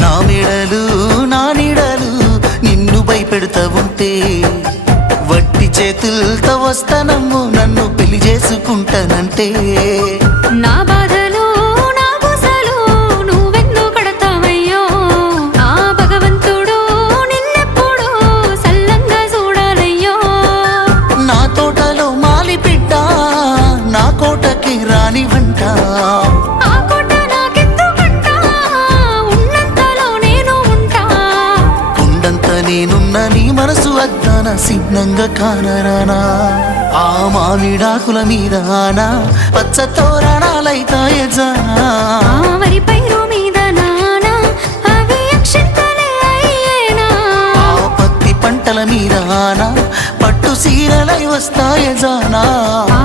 నా మెడలు నా నీడలు నిన్ను భయపెడతా ఉంటే వట్టి చేతులతో వస్తానమ్ము నన్ను పెళ్లి చేసుకుంటానంటే నా బాధలు నా పూసలు నువ్వెందుకు కడతావయ్యో ఆ భగవంతుడు నిన్నెప్పుడు సల్లంగా చూడాలయ్యో నా తోటలో మాలి బిడ్డ నా కోటకి రాని వంట ఆ కోట నాకెందుకంట ఉన్నంతలో నేను ఉంటా కొండంత నేనున్న నీ మనసు అద్దాన సిద్ధంగా కానరానా ఆ మామిడాకుల మీద ఆనా పచ్చ తోరణాలైతాయజానా ఆ వరి పైరు మీద నానా అవి అక్షంతలే అయ్యేనా ఆ పత్తి పంటల మీద ఆనా పట్టు సీరలై వస్తాయజానా ఆ